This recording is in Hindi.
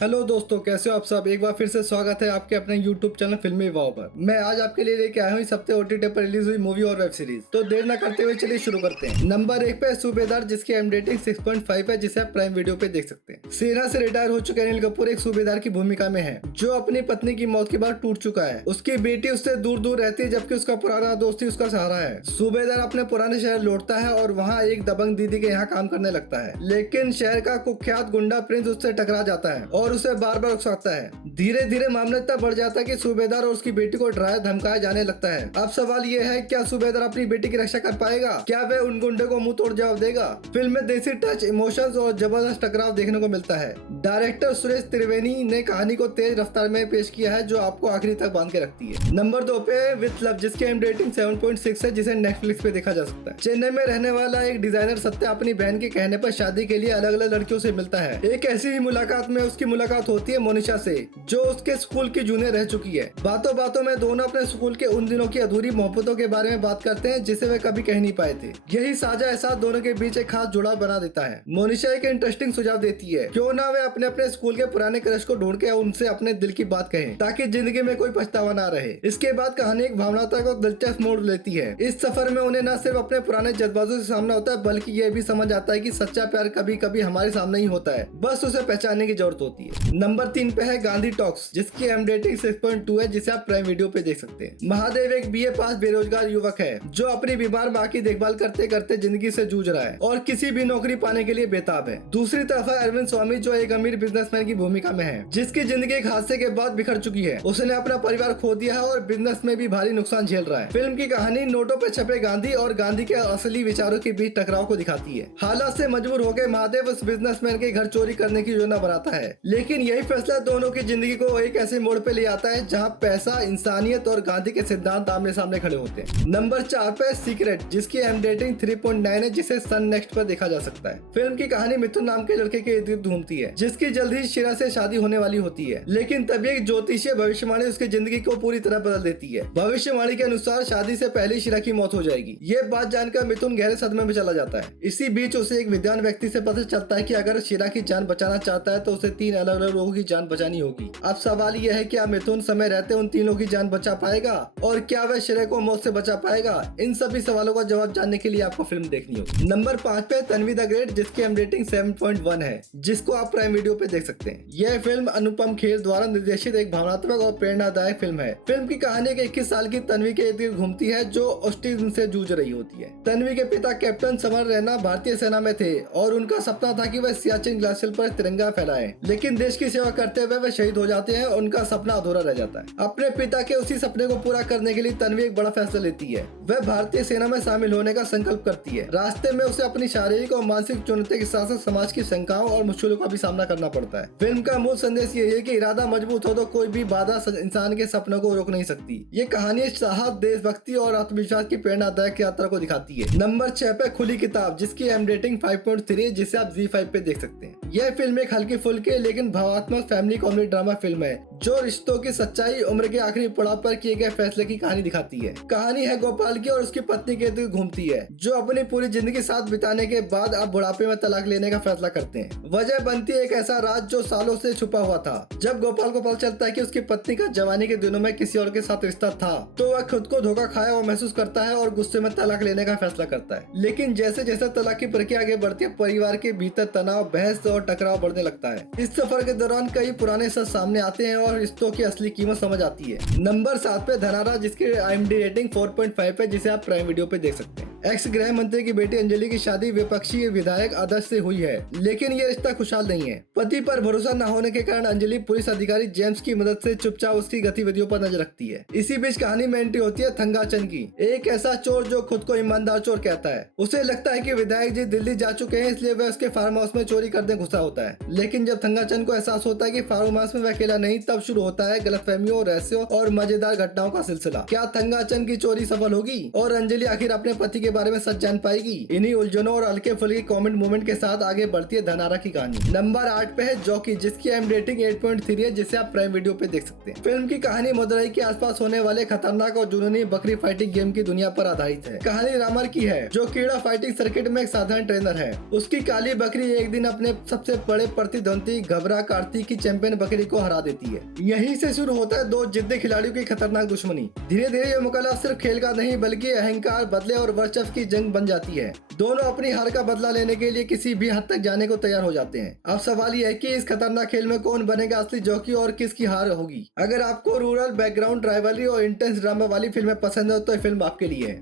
हेलो दोस्तों, कैसे हो आप सब। एक बार फिर से स्वागत है आपके अपने YouTube चैनल फिल्मी वाव पर। मैं आज आपके लिए लेके आया हूँ इस हफ्ते OTT पर रिलीज हुई मूवी और वेब सीरीज। तो देर न करते हुए चलिए शुरू करते हैं। नंबर 1 पे सूबेदार, जिसकी एम रेटिंग 6.5 है, जिसे आप प्राइम वीडियो पे देख सकते हैं। सेना से रिटायर हो चुके अनिल कपूर एक सूबेदार की भूमिका में है, जो अपनी पत्नी की मौत के बाद टूट चुका है। उसकी बेटी उससे दूर दूर रहती है, जबकि उसका पुराना दोस्त ही उसका सहारा है। सूबेदार अपने पुराने शहर लौटता है और वहाँ एक दबंग दीदी के यहाँ काम करने लगता है, लेकिन शहर का कुख्यात गुंडा प्रिंस उससे टकरा जाता है और उसे बार बार उकसाता है। धीरे धीरे मामला इतना बढ़ जाता है कि सूबेदार और उसकी बेटी को डराया धमकाया जाने लगता है। अब सवाल ये है, क्या सूबेदार अपनी बेटी की रक्षा कर पाएगा? क्या वह उन गुंडे को मुंह तोड़ जवाब देगा? फिल्म में देसी टच, इमोशंस और जबरदस्त टकराव देखने को मिलता है। डायरेक्टर सुरेश त्रिवेणी ने कहानी को तेज रफ्तार में पेश किया है, जो आपको आखिरी तक बांध के रखती है। नंबर 2 पे विथ लव, जिसकी एम रेटिंग 7.6 है, जिसे नेटफ्लिक्स पे देखा जा सकता है। चेन्नई में रहने वाला एक डिजाइनर सत्या अपनी बहन के कहने पर शादी के लिए अलग अलग लड़कियों से मिलता है। एक ऐसी ही मुलाकात में उसकी मुलाकात होती है मोनिशा से, जो उसके स्कूल की जूनियर रह चुकी है। बातों बातों में दोनों अपने स्कूल के उन दिनों की अधूरी मोहब्बतों के बारे में बात करते हैं, जिसे वे कभी कह नहीं पाए थे। यही साझा एहसास दोनों के बीच एक खास जुड़ाव बना देता है। मोनिशा एक इंटरेस्टिंग सुझाव देती है, क्यों ना वे अपने अपने स्कूल के पुराने क्रश को ढूंढ के उनसे अपने दिल की बात कहें, ताकि जिंदगी में कोई पछतावा ना रहे। इसके बाद कहानी एक भावनात्मक और दिलचस्प मोड़ लेती है। इस सफर में उन्हें न सिर्फ अपने पुराने जज्बातों से सामना होता है, बल्कि ये भी समझ आता है कि सच्चा प्यार कभी कभी हमारे सामने ही होता है, बस उसे पहचानने की जरूरत होती है। नंबर 3 पे है गांधी टॉक्स, जिसकी एम रेटिंग 6.2 है, जिसे आप प्राइम वीडियो पे देख सकते हैं। महादेव एक BA पास बेरोजगार युवक है, जो अपनी बीमार माँ की देखभाल करते करते जिंदगी से जूझ रहा है और किसी भी नौकरी पाने के लिए बेताब है। दूसरी तरफ है अरविंद स्वामी, जो एक अमीर बिजनेसमैन की भूमिका में है, जिसकी जिंदगी एक हादसे के बाद बिखर चुकी है। उसने अपना परिवार खो दिया है और बिजनेस में भी भारी नुकसान झेल रहा है। फिल्म की कहानी नोटों पे छपे गांधी और गांधी के असली विचारों के बीच टकराव को दिखाती है। हालात से मजबूर होकर महादेव उस बिजनेसमैन के घर चोरी करने की योजना बनाता है, लेकिन यही फैसला दोनों की जिंदगी को एक ऐसे मोड़ पे ले आता है जहां पैसा, इंसानियत और गांधी के सिद्धांत आमने सामने खड़े होते हैं। नंबर 4 पे सीक्रेट, जिसकी एम रेटिंग 3.9 है, जिसे सन नेक्स्ट पर देखा जा सकता है। फिल्म की कहानी मिथुन नाम के लड़के के इर्द गिर्द घूमती है, जिसकी जल्द ही शिरा से शादी होने वाली होती है, लेकिन तभी एक ज्योतिषीय भविष्यवाणी उसकी जिंदगी को पूरी तरह बदल देती है। भविष्यवाणी के अनुसार शादी से पहले शिरा की मौत हो जाएगी। ये बात जानकर मिथुन गहरे सदमे में चला जाता है। इसी बीच उसे एक विद्वान व्यक्ति से पता चलता है कि अगर शिरा की जान बचाना चाहता है तो उसे 3 अलग अलग लोगों की जान बचानी होगी। अब सवाल यह है, क्या मिथुन समय रहते उन 3 लोगों की जान बचा पाएगा और क्या वह शिरा को मौत से बचा पाएगा? इन सभी सवालों का जवाब जानने के लिए आपको फिल्म देखनी होगी। नंबर 5 पे तन्वी द ग्रेट, जिसकी एम रेटिंग 7.1 है, जिसको आप प्राइम वीडियो पे देख सकते हैं। यह फिल्म अनुपम खेर द्वारा निर्देशित एक भावनात्मक और प्रेरणादायक फिल्म है। फिल्म की कहानी एक 21 साल की तन्वी के इर्द गिर्द घूमती है, जो ऑटिज्म से जूझ रही होती है। तन्वी के पिता कैप्टन समर रैना भारतीय सेना में थे और उनका सपना था कि वह सियाचिन ग्लेशियर पर तिरंगा फहराएं, लेकिन देश की सेवा करते हुए वह शहीद हो जाते हैं और उनका सपना अधूरा रह जाता है। अपने पिता के उसी सपने को पूरा करने के लिए तन्वी एक बड़ा फैसला लेती है। वह भारतीय सेना में शामिल होने का संकल्प करती है। रास्ते में उसे अपनी शारीरिक और मानसिक चुनौती के साथ साथ समाज की शंकाओं और मुश्किलों का भी सामना करना पड़ता है। फिल्म का मूल संदेश ये है कि इरादा मजबूत हो तो कोई भी बाधा इंसान के सपनों को रोक नहीं सकती। ये कहानी साहस, देशभक्ति और आत्मविश्वास की प्रेरणादायक यात्रा को दिखाती है। नंबर 6 पे खुली किताब, जिसकी एम रेटिंग 5.3 है, जिसे आप ZEE5 पे देख सकते हैं। यह फिल्म एक हल्की फुल्की लेकिन भावात्मक फैमिली कॉमेडी ड्रामा फिल्म है, जो रिश्तों की सच्चाई, उम्र के आखिरी पड़ाव पर किए गए फैसले की कहानी दिखाती है। कहानी है गोपाल की और उसकी पत्नी के इर्द घूमती है, जो अपनी पूरी जिंदगी साथ बिताने के बाद अब बुढ़ापे में तलाक लेने का फैसला करते हैं। वजह बनती है एक ऐसा राज जो सालों से छुपा हुआ था। जब गोपाल को पता चलता है कि उसकी पत्नी का जवानी के दिनों में किसी और के साथ रिश्ता था, तो वह खुद को धोखा खाया हुआ महसूस करता है और गुस्से में तलाक लेने का फैसला करता है। लेकिन जैसे जैसे तलाक की प्रक्रिया आगे बढ़ती है, परिवार के भीतर तनाव, बहस और टकराव बढ़ने लगता है। इस सफर के दौरान कई पुराने सच सामने आते हैं और रिश्तों की असली कीमत समझ आती है। नंबर 7 पे धनारा, जिसकी IMDb रेटिंग 4.5 है, जिसे आप प्राइम वीडियो पे देख सकते हैं। एक्स गृह मंत्री की बेटी अंजलि की शादी विपक्षी विधायक आदर्श से हुई है, लेकिन ये रिश्ता खुशहाल नहीं है। पति पर भरोसा न होने के कारण अंजलि पुलिस अधिकारी जेम्स की मदद से चुपचाप उसकी गतिविधियों पर नजर रखती है। इसी बीच कहानी में एंट्री होती है थंगाचन की, एक ऐसा चोर जो खुद को ईमानदार चोर कहता है। उसे लगता है कि विधायक जी दिल्ली जा चुके हैं, इसलिए वह उसके फार्म हाउस में चोरी करने घुसा होता है। लेकिन जब थंगाचन को एहसास होता है कि फार्म हाउस में वह अकेला नहीं, तब शुरू होता है गलतफहमियों, रहस्यों और मजेदार घटनाओं का सिलसिला। क्या थंगाचन की चोरी सफल होगी और अंजलि आखिर अपने पति के के बारे में सच जान पाएगी। इन्हीं उलझनों और हल्के फुल्के कॉमेडी मोमेंट के साथ आगे बढ़ती है धनारा की कहानी। नंबर 8 पे है जॉकी, जिसकी एम रेटिंग 8.3 है, जिसे आप प्राइम वीडियो पे देख सकते हैं। फिल्म की कहानी मदुरई के आसपास होने वाले खतरनाक और जुनूनी बकरी फाइटिंग गेम की दुनिया पर आधारित है। कहानी रामर की है, जो कीड़ा फाइटिंग सर्किट में एक साधारण ट्रेनर है। उसकी काली बकरी एक दिन अपने सबसे बड़े प्रतिद्वंदी घबरा कार्तिक की चैंपियन बकरी को हरा देती है। यहीं से शुरू होता है दो जिद्दी खिलाड़ियों की खतरनाक दुश्मनी। धीरे धीरे ये मुकाबला सिर्फ खेल का नहीं बल्कि अहंकार, बदले और वर्चस्व की जंग बन जाती है। दोनों अपनी हार का बदला लेने के लिए किसी भी हद तक जाने को तैयार हो जाते हैं। अब सवाल यह है कि इस खतरनाक खेल में कौन बनेगा असली जॉकी और किसकी हार होगी। अगर आपको रूरल बैकग्राउंड, राइवलरी और इंटेंस ड्रामा वाली फिल्में पसंद है तो ये फिल्म आपके लिए है।